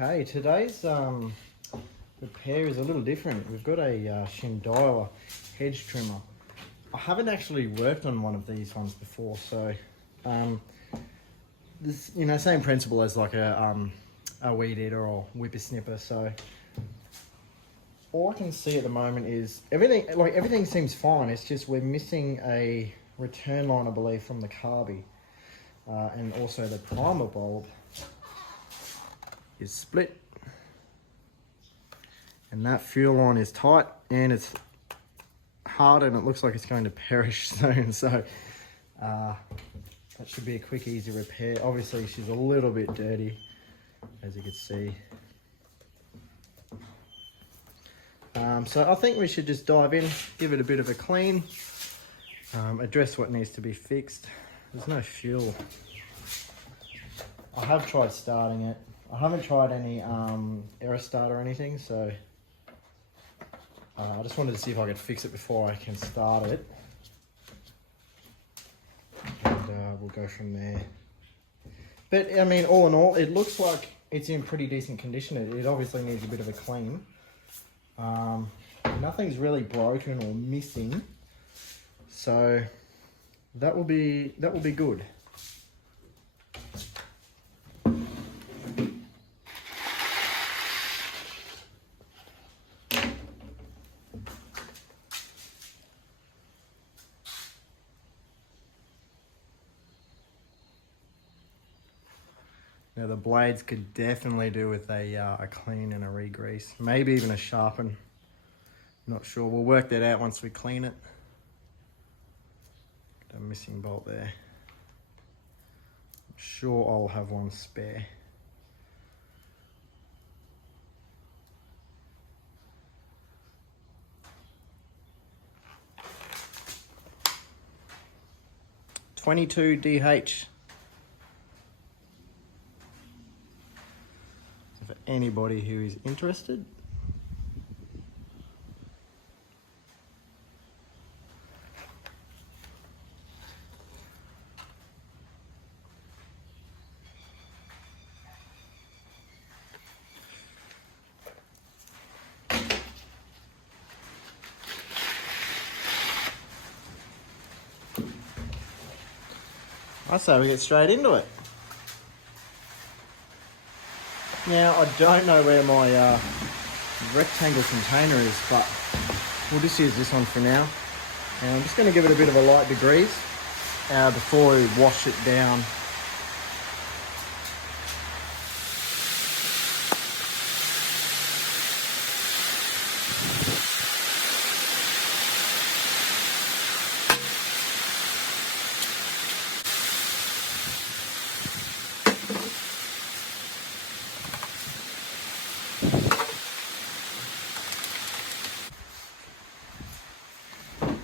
Okay, today's repair is a little different. We've got a Shindaiwa Hedgetrimmer. I haven't actually worked on one of these ones before, so this, same principle as like a weed eater or whippersnipper. So all I can see at the moment is everything seems fine. It's just we're missing a return line, I believe, from the carby, and also the primer bulb is split, and that fuel line is tight and it's hard and it looks like it's going to perish soon. So that should be a quick, easy repair. Obviously she's a little bit dirty, as you can see. So I think we should just dive in, give it a bit of a clean, address what needs to be fixed. There's no fuel. I have tried starting it. I haven't tried any Aerostart or anything, so I just wanted to see if I could fix it before I can start it. And we'll go from there. But I mean, all in all, it looks like it's in pretty decent condition. It obviously needs a bit of a clean. Nothing's really broken or missing, so that will be good. Now the blades could definitely do with a clean and a re-grease, maybe even a sharpen. Not sure, we'll work that out once we clean it. Got a missing bolt there. I'm sure I'll have one spare. .22 DH. For anybody who is interested. I say we get straight into it. Now, I don't know where my rectangle container is, but we'll just use this one for now. And I'm just going to give it a bit of a light degrease before we wash it down.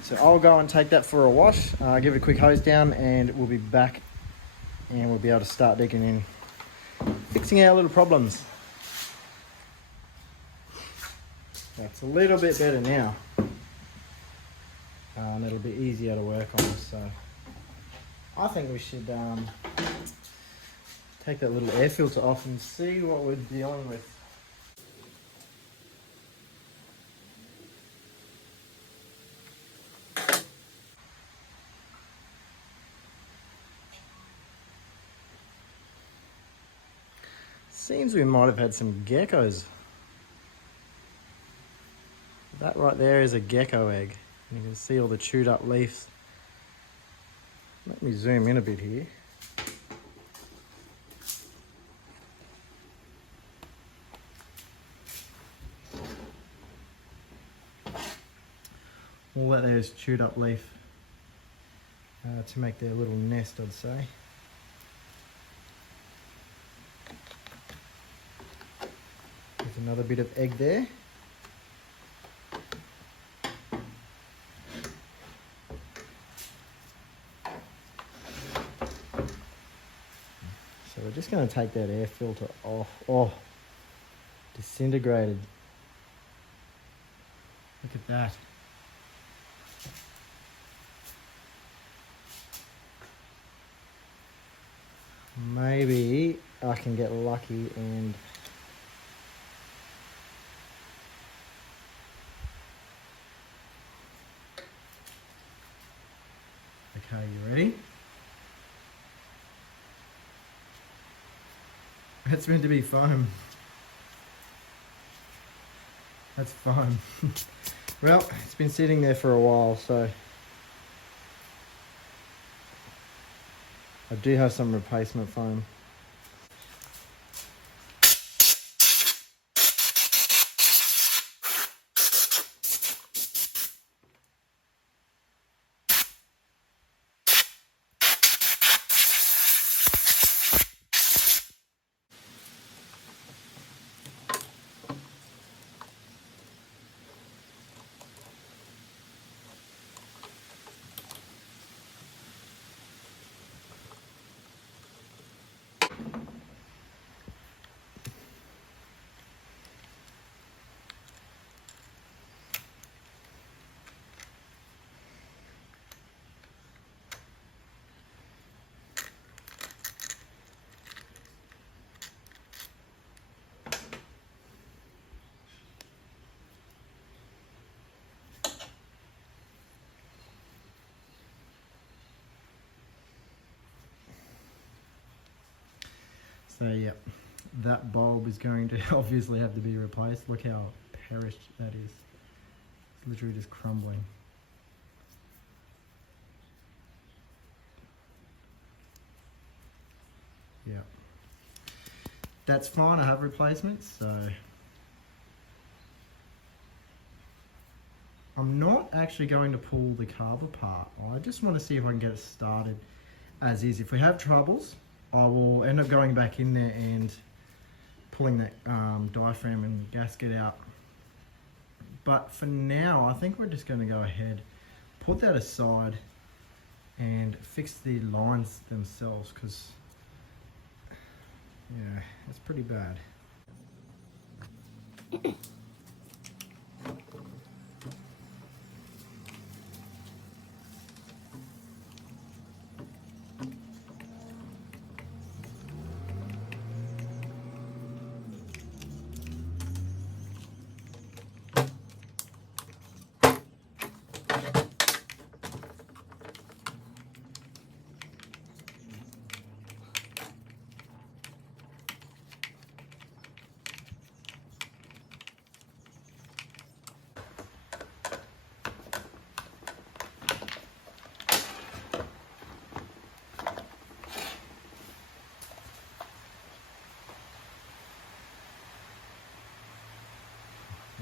So I'll go and take that for a wash, give it a quick hose down, and we'll be back and we'll be able to start digging in, fixing our little problems. That's a little bit better now. And it'll be easier to work on, so I think we should take that little air filter off and see what we're dealing with. Seems we might have had some geckos. That right there is a gecko egg. You can see all the chewed up leaves. Let me zoom in a bit here. All that there is chewed up leaf to make their little nest, I'd say. There's another bit of egg there. So we're just going to take that air filter off. Oh, disintegrated. Look at that. Maybe I can get lucky and Okay, you ready? It's meant to be foam. That's foam. Well, it's been sitting there for a while, so I do have some replacement foam. So yeah, that bulb is going to obviously have to be replaced. Look how perished that is. It's literally just crumbling. Yeah. That's fine, I have replacements, so I'm not actually going to pull the carb apart. I just want to see if I can get it started as is. If we have troubles, I will end up going back in there and pulling that diaphragm and gasket out. But for now, I think we're just going to go ahead, put that aside and fix the lines themselves, because yeah, it's pretty bad.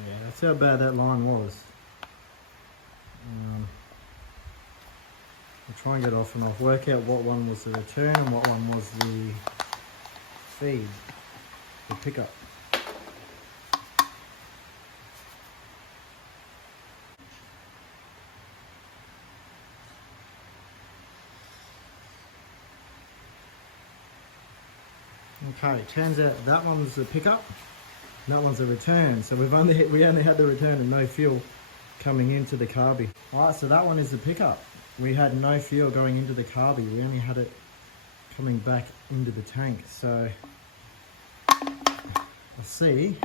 Yeah, that's how bad that line was. I'll try and get off and I'll work out what one was the return and what one was the feed, the pickup. Okay, turns out that one's the pickup, and that one's the return. So we only had the return and no fuel coming into the carby. Alright, so that one is the pickup. We had no fuel going into the carby. We only had it coming back into the tank. So let's see.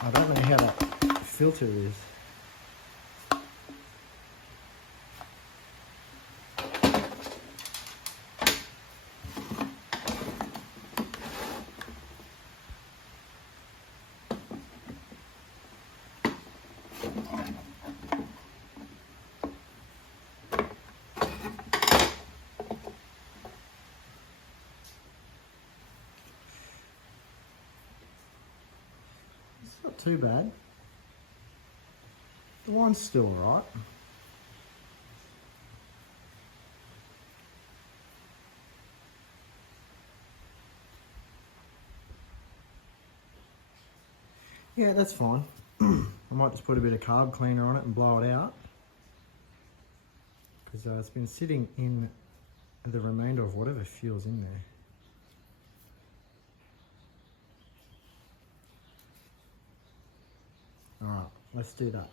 I don't know how that filter is. It's not too bad. The line's still alright. Yeah, that's fine. I might just put a bit of carb cleaner on it and blow it out, because it's been sitting in the remainder of whatever fuel's in there. Alright, let's do that.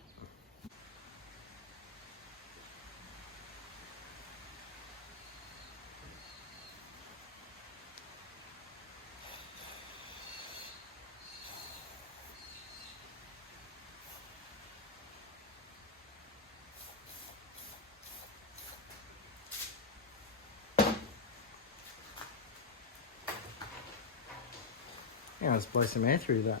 Yeah, let's blow some air through that.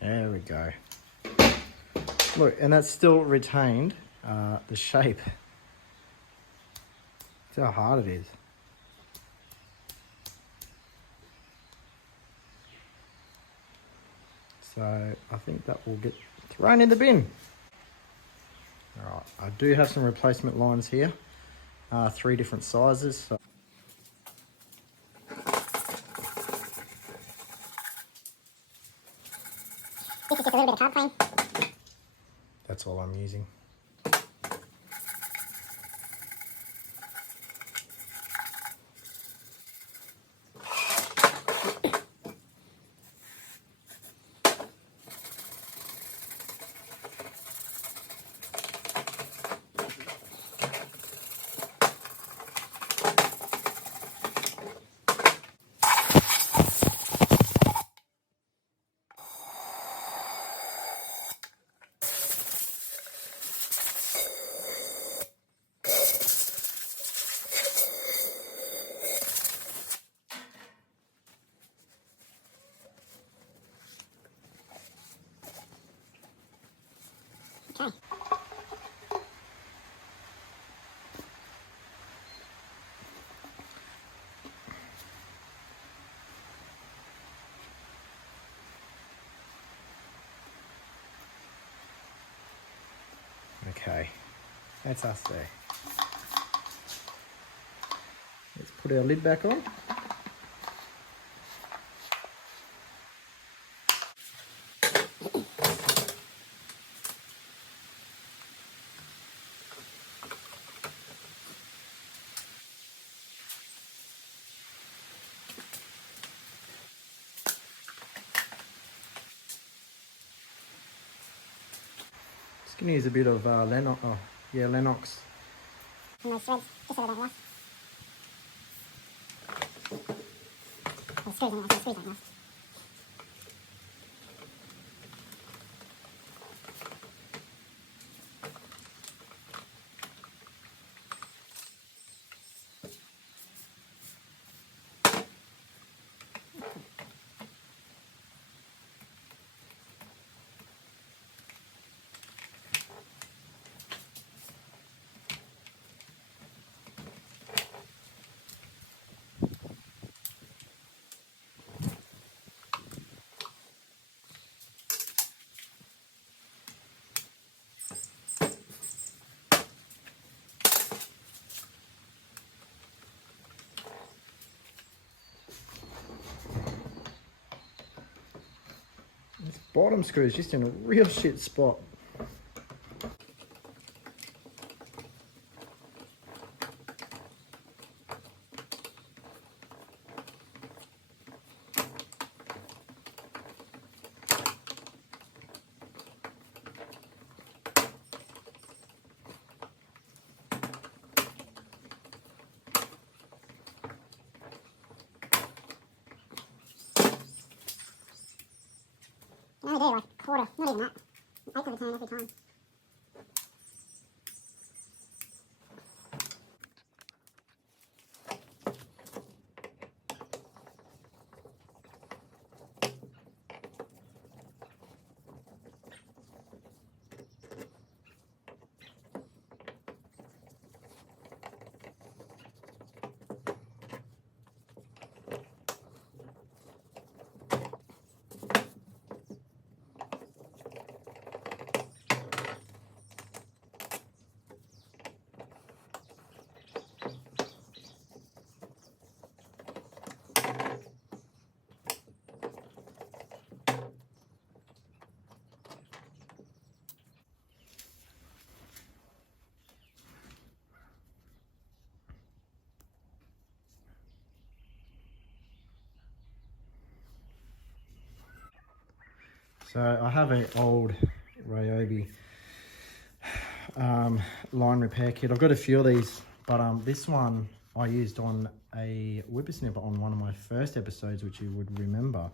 There we go. Look, and that's still retained the shape. That's how hard it is. So I think that will get thrown in the bin. All right, I do have some replacement lines here, 3 different sizes. So This is just a little bit of card frame. that's all I'm using. Okay. Okay, that's us there. Let's put our lid back on. Just gonna use a bit of Lennox. Oh, yeah, Lennox. And those threads, just so they don't rust. Or screws anyway, so the screws don't rust. This bottom screw is just in a real shit spot. You only do like a quarter, not even that. An eighth of a turn every time. So I have an old Ryobi line repair kit. I've got a few of these, but this one I used on a whippersnipper on one of my first episodes, which you would remember.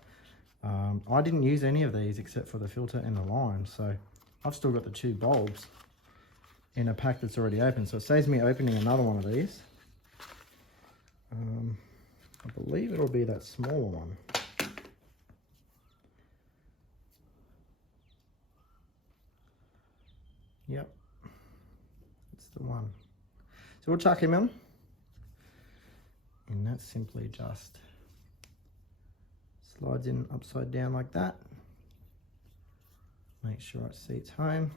I didn't use any of these except for the filter and the line, so I've still got the 2 bulbs in a pack that's already open, so it saves me opening another one of these. I believe it'll be that smaller one. Yep, it's the one. So we'll chuck him in, and that simply just slides in upside down like that. Make sure it seats home.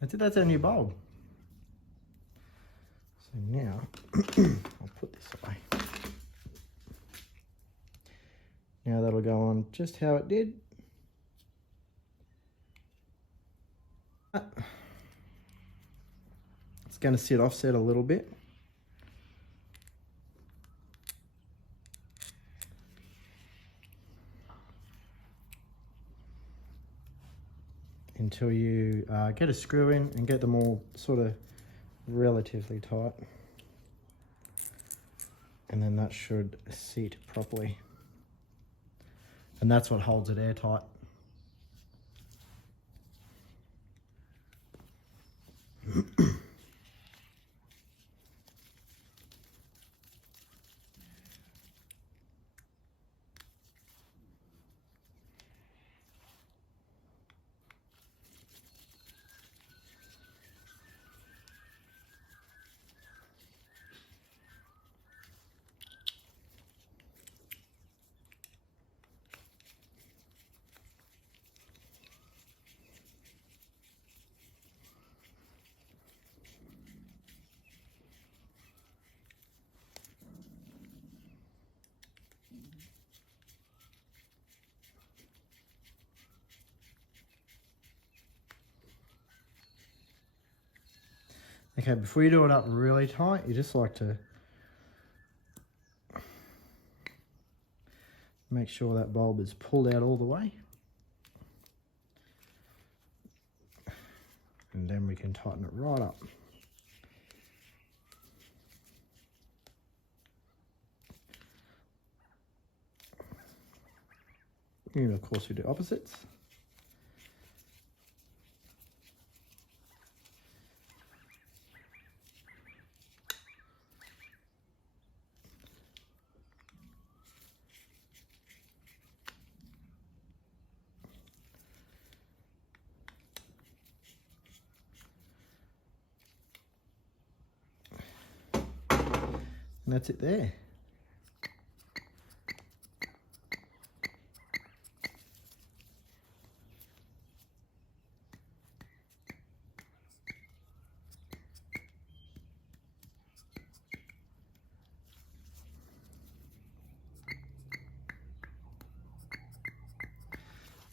That's it, that's our new bulb. So now, I'll put this away. Now that'll go on just how it did. It's going to sit offset a little bit. Until you get a screw in and get them all sort of relatively tight. And then that should seat properly. And that's what holds it airtight. Okay, before you do it up really tight, you just like to make sure that bulb is pulled out all the way. And then we can tighten it right up. And of course we do opposites. And that's it there.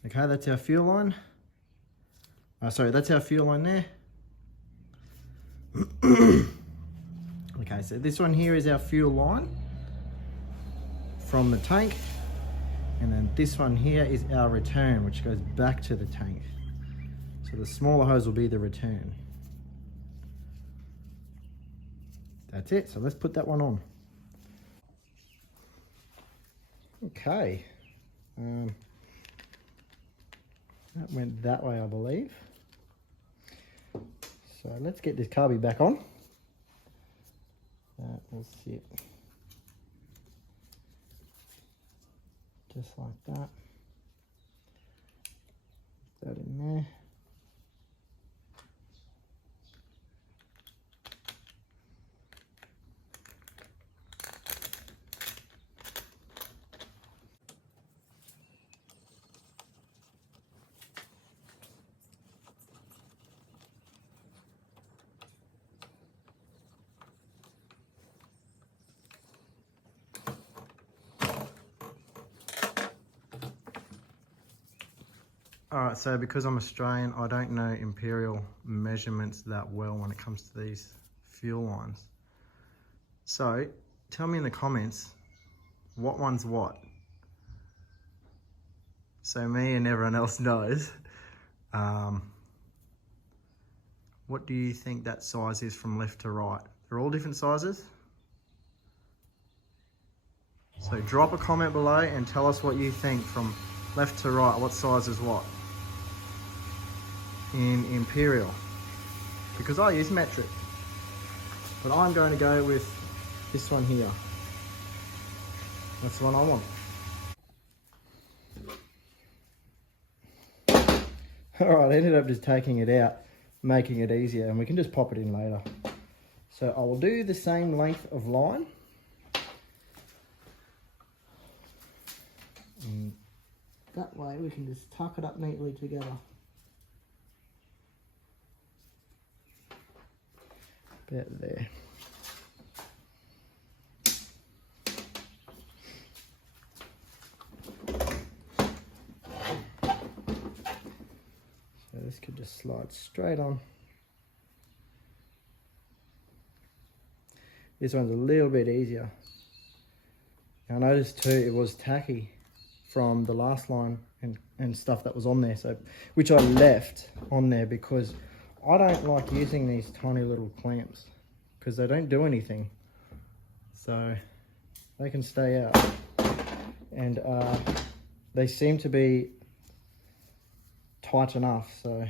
Okay, that's our fuel line. Sorry, that's our fuel line there. Okay, so this one here is our fuel line from the tank. And then this one here is our return, which goes back to the tank. So the smaller hose will be the return. That's it, so let's put that one on. Okay. That went that way, I believe. So let's get this carby back on. That will sit just like that. Put that in there. Alright, so because I'm Australian, I don't know imperial measurements that well when it comes to these fuel lines. So, tell me in the comments, what one's what? so me and everyone else knows. What do you think that size is from left to right? They're all different sizes. So drop a comment below and tell us what you think from left to right. What size is what? In imperial. Because I use metric. But I'm going to go with this one here. That's the one I want. Alright, I ended up just taking it out, making it easier, and we can just pop it in later. So I will do the same length of line. And that way we can just tuck it up neatly together. About there. So this could just slide straight on. This one's a little bit easier. I noticed too it was tacky from the last line and stuff that was on there, so which I left on there because I don't like using these tiny little clamps because they don't do anything. So they can stay out. And they seem to be tight enough, so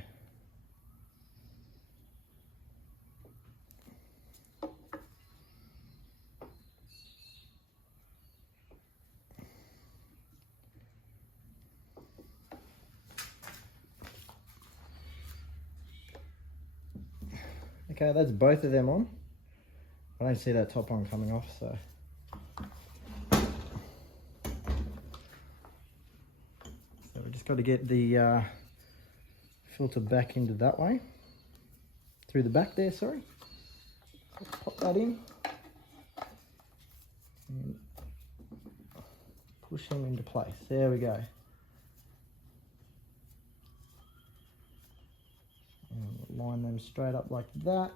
okay, that's both of them on. I don't see that top one coming off, so we just got to get the filter back into that way, through the back there, sorry. Pop that in and push them into place. There we go. And line them straight up like that,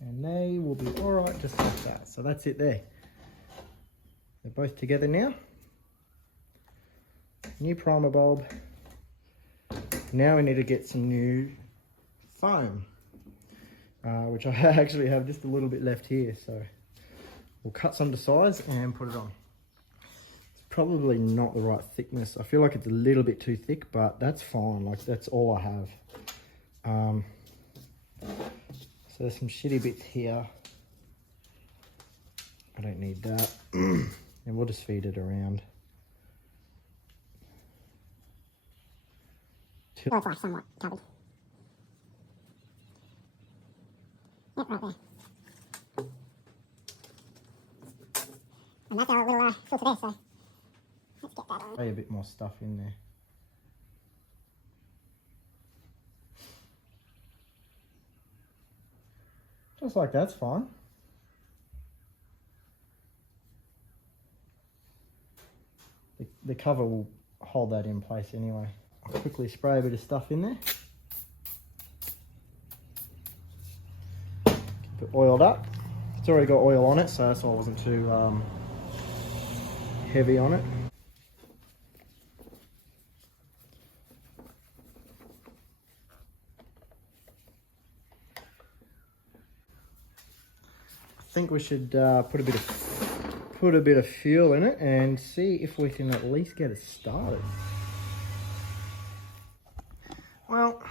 and they will be all right just like that. So that's it there. They're both together now. New primer bulb. Now we need to get some new foam, which I actually have just a little bit left here. So we'll cut some to size and put it on. It's probably not the right thickness. I feel like it's a little bit too thick, but that's fine. Like that's all I have. So there's some shitty bits here. I don't need that. And we'll just feed it around. Oh, it's like somewhat covered. Yep, right there. And that's our little filter there, so let's get that on. A bit more stuff in there. Just like that's fine. The cover will hold that in place anyway. I'll quickly spray a bit of stuff in there. Keep it oiled up. It's already got oil on it, so that's why I wasn't too heavy on it. I think we should put a bit of fuel in it and see if we can at least get it started. Well,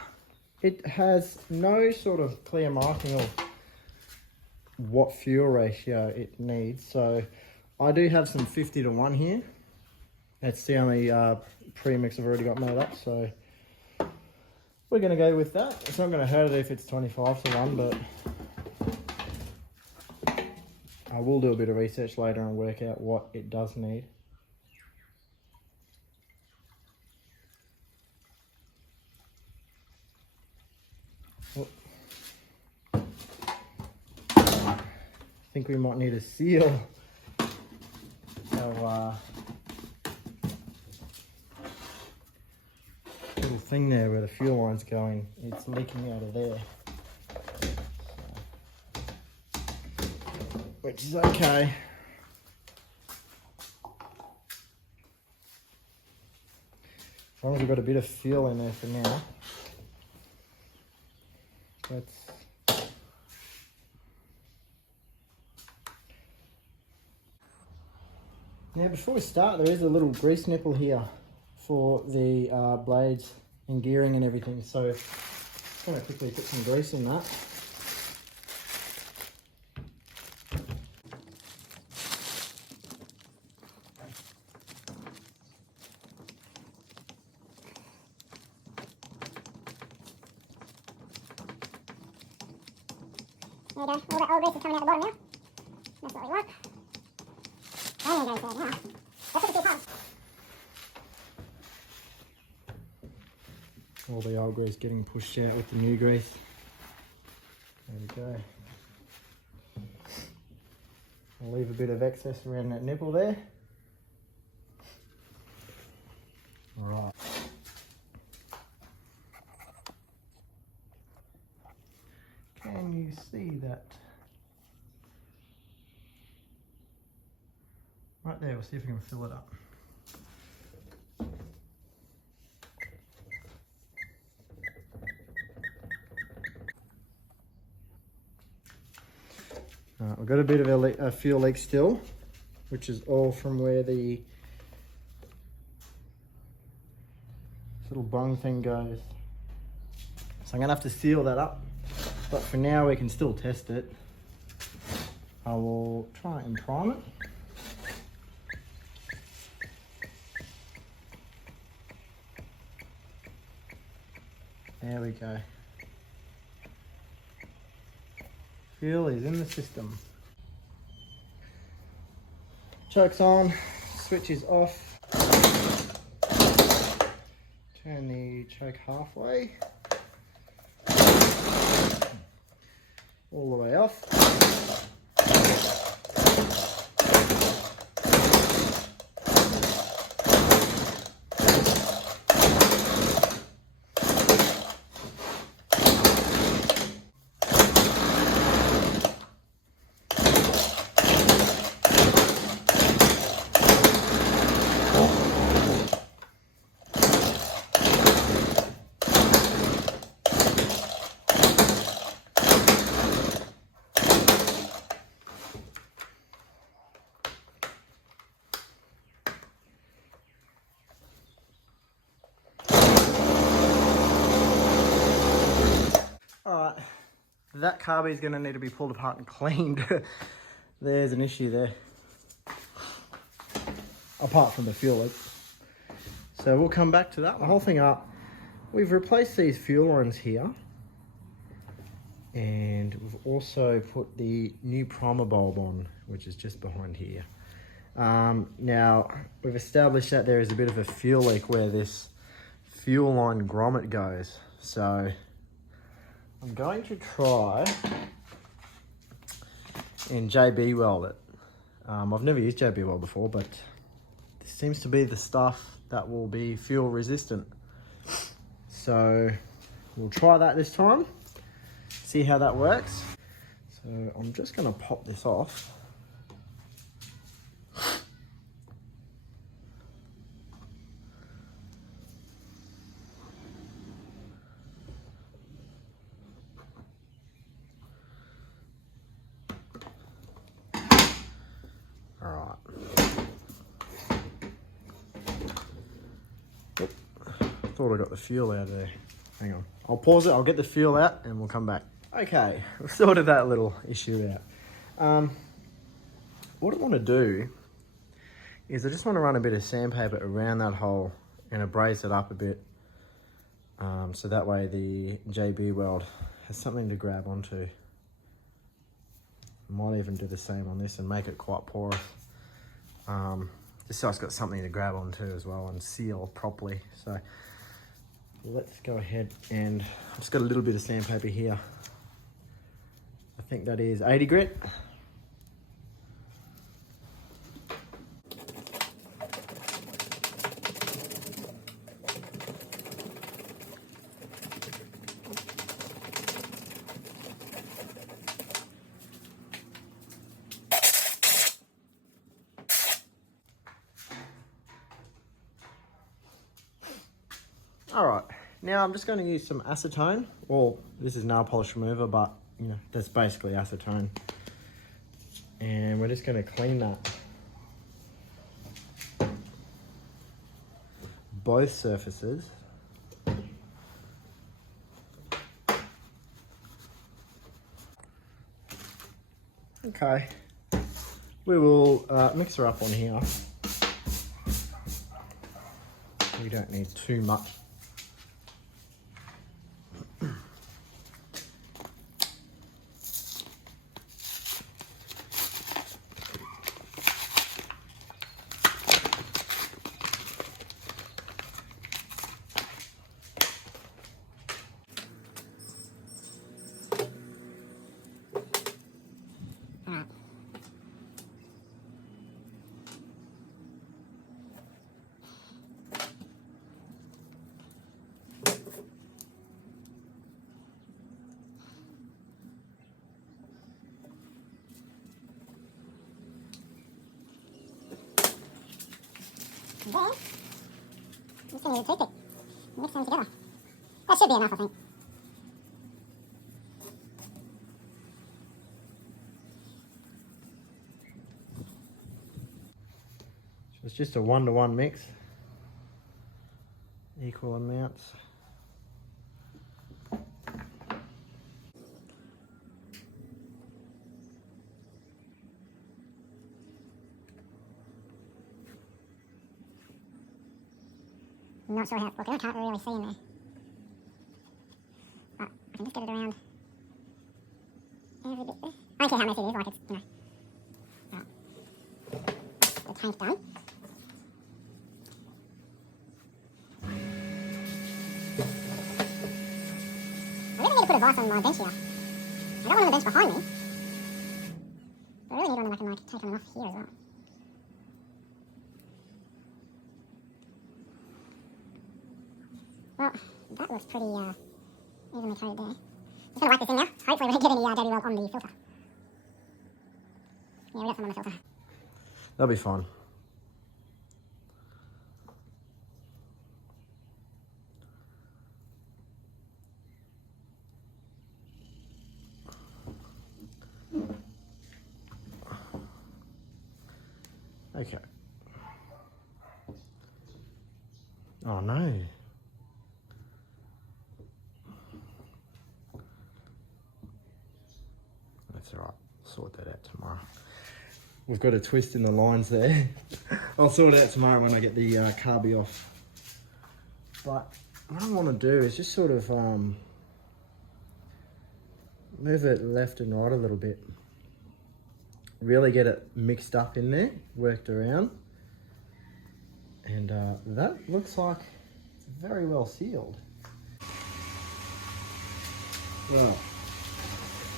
it has no sort of clear marking of what fuel ratio it needs, so I do have some 50:1 here. That's the only premix I've already got made up, so we're going to go with that. It's not going to hurt it if it's 25:1, but I will do a bit of research later and work out what it does need. Oh. I think we might need to seal our little thing there where the fuel line's going. It's leaking out of there. Which is okay. As long as we've got a bit of feel in there for now. Now before we start, there is a little grease nipple here for the blades and gearing and everything. So just going to quickly put some grease in that. There we go. All the old grease is coming out the bottom now. That's what we want. I'm going to go there now. That's a bit hard. All the old grease getting pushed out with the new grease. There we go. I'll leave a bit of excess around that nipple there. All right. Can you see that? Right there, we'll see if we can fill it up. We've got a bit of a fuel leak still, which is all from where the little bung thing goes. So I'm gonna have to seal that up, but for now we can still test it. I will try and prime it. There we go. Fuel is in the system. Choke's on, switch is off. Turn the choke halfway. All the way off. Alright, that carby is going to need to be pulled apart and cleaned. There's an issue there. Apart from the fuel leak. So we'll come back to that. The whole thing up. We've replaced these fuel lines here. And we've also put the new primer bulb on, which is just behind here. Now, we've established that there is a bit of a fuel leak where this fuel line grommet goes. So I'm going to try and JB weld it. I've never used JB weld before, but this seems to be the stuff that will be fuel resistant. So we'll try that this time, see how that works. So I'm just going to pop this off. Thought I got the fuel out of there. Hang on. I'll pause it, I'll get the fuel out and we'll come back. Okay, we've sorted that little issue out. What I want to do is I just want to run a bit of sandpaper around that hole and abrase it up a bit. So that way the JB weld has something to grab onto. I might even do the same on this and make it quite porous. Just so it's got something to grab onto as well and seal properly. So let's go ahead and I've just got a little bit of sandpaper here. I think that is 80 grit. All right, now I'm just going to use some acetone. Well, this is nail polish remover, but you know, that's basically acetone. And we're just going to clean that. Both surfaces. Okay, we will mix her up on here. We don't need too much. Then, I'm just going to use a toothpick. Mix them together. That should be enough, I think. So it's just a 1-to-1 mix. Equal amounts. I'm not sure how it's looking. I can't really see in there. But I can just get it around every bit there. I don't care how messy it is, like it's, you know. Right. The tank done. I really need to put a vise on my bench here. I got one on the bench behind me. But I really need one that I can like take on and off here as well. Well, that looks pretty evenly coated there. Just gonna whack this in now. Hopefully we don't get any dirty oil on the filter. Yeah, we got some on the filter. That'll be fine. Okay. Oh no. That's all right. Sort that out tomorrow. We've got a twist in the lines there. I'll sort it out tomorrow when I get the carby off. But what I want to do is just sort of move it left and right a little bit. Really get it mixed up in there, worked around. And that looks like it's very well sealed. Well,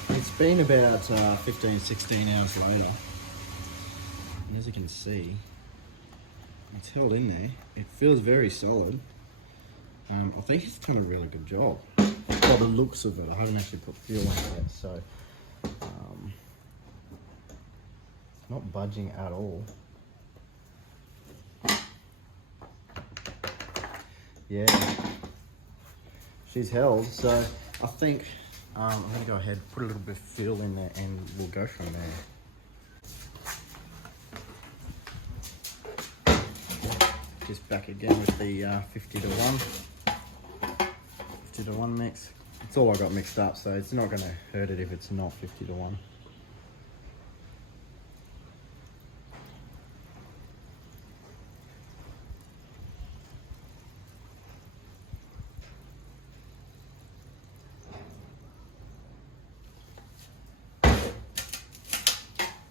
it's been about 15, 16 hours later. And as you can see, it's held in there. It feels very solid. I think it's done a really good job. By the looks of it, I haven't actually put fuel on it yet, so it's not budging at all. Yeah, she's held, so I think I'm gonna go ahead, put a little bit of fuel in there, and we'll go from there. Just back again with the 50 to 1 mix. It's all I got mixed up, so it's not gonna hurt it if it's not 50 to 1.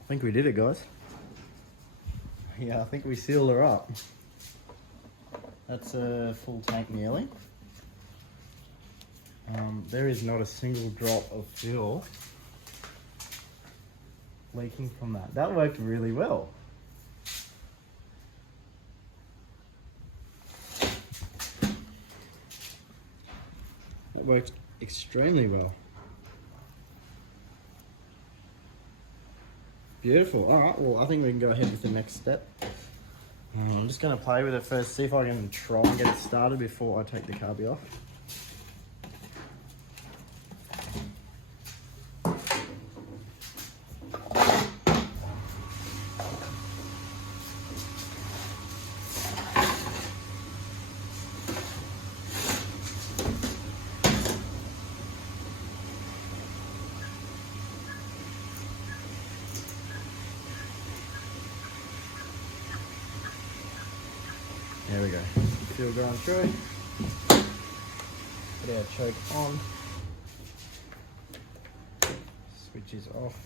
I think we did it, guys. Yeah, I think we sealed her up. That's a full tank nearly. There is not a single drop of fuel leaking from that. That worked really well. That worked extremely well. Beautiful. All right, well, I think we can go ahead with the next step. I'm just going to play with it first, see if I can try and get it started before I take the carby off. There we go. Fuel going through. Put our choke on. Switch is off.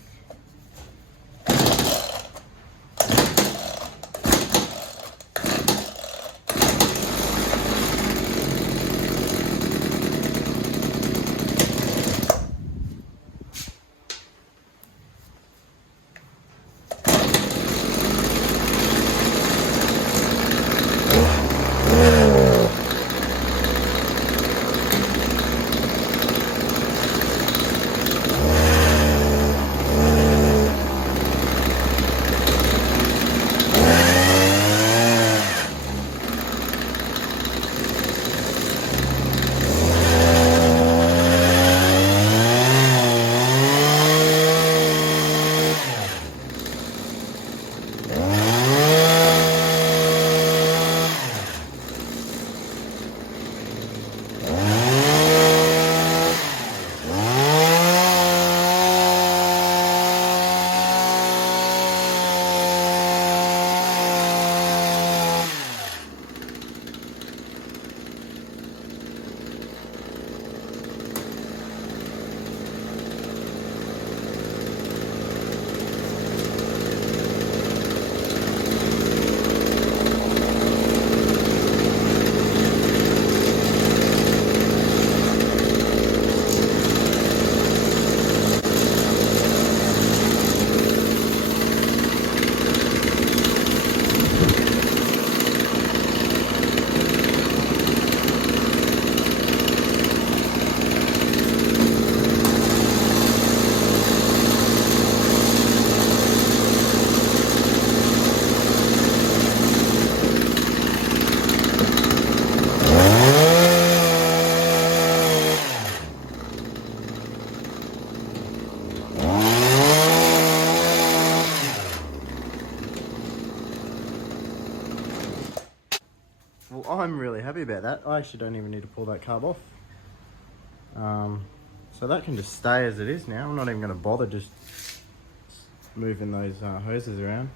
Well, I'm really happy about that. I actually don't even need to pull that carb off. So that can just stay as it is now. I'm not even going to bother just moving those hoses around.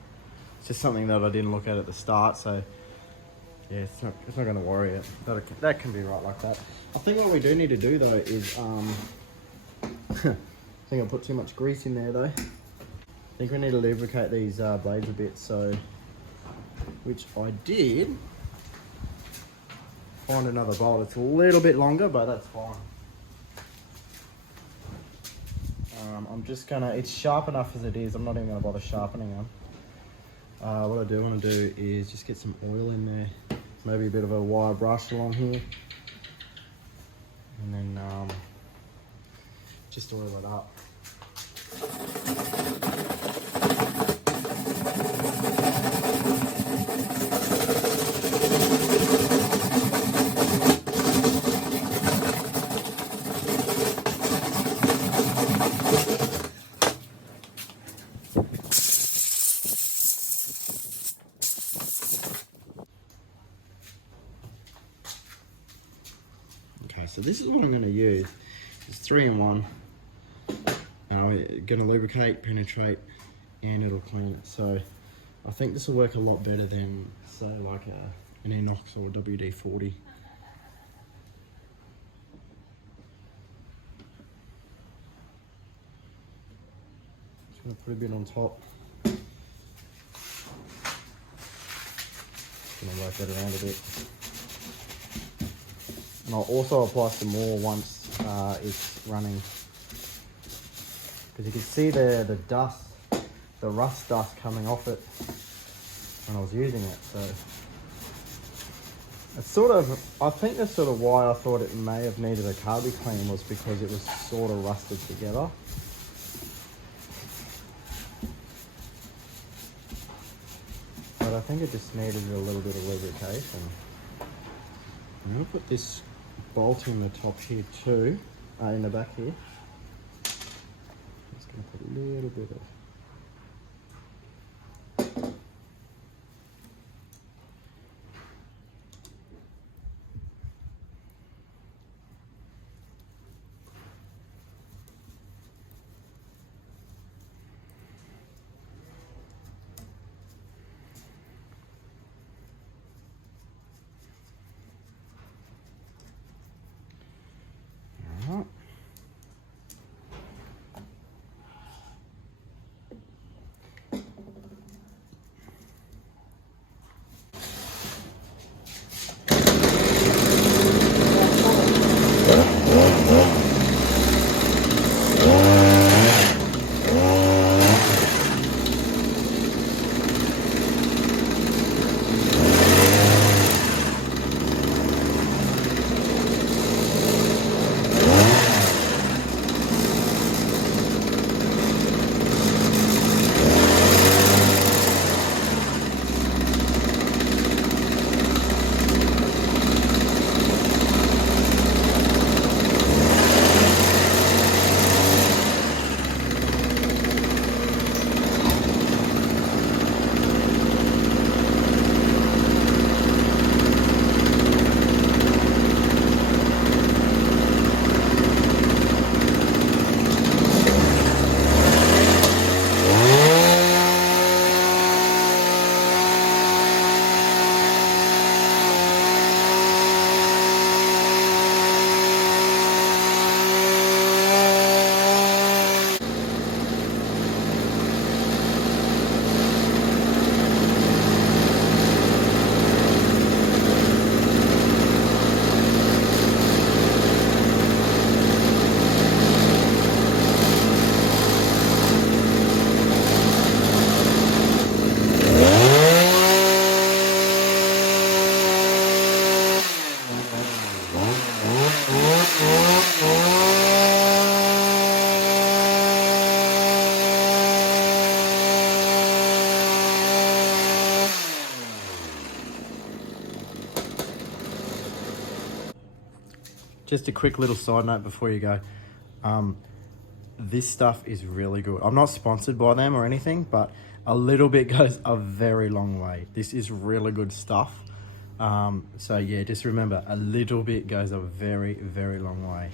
It's just something that I didn't look at the start, so yeah, it's not going to worry it. That can be right like that. I think what we do need to do though is, I think I put too much grease in there though. I think we need to lubricate these blades a bit, so, which I did. Find another bolt. It's a little bit longer, but that's fine. I'm just gonna, it's sharp enough as it is. I'm not even gonna bother sharpening them. What I do want to do is just get some oil in there. Maybe a bit of a wire brush along here. And then just oil it up. So this is what I'm going to use. It's 3-in-1. I'm going to lubricate, penetrate, and it'll clean it. So I think this will work a lot better than, say, like an Inox or WD-40. Just going to put a bit on top. Just going to work that around a bit. And I'll also apply some more once it's running. Because you can see the dust, the rust dust coming off it when I was using it. So it's sort of, I think that's sort of why I thought it may have needed a carby clean, was because it was sort of rusted together. But I think it just needed a little bit of lubrication. I'm going to put this bolt in the top here too, in the back here. Just going to put a little bit of Just a quick little side note before you go. This stuff is really good. I'm not sponsored by them or anything, but a little bit goes a very long way. This is really good stuff. So yeah, just remember, a little bit goes a very, very long way.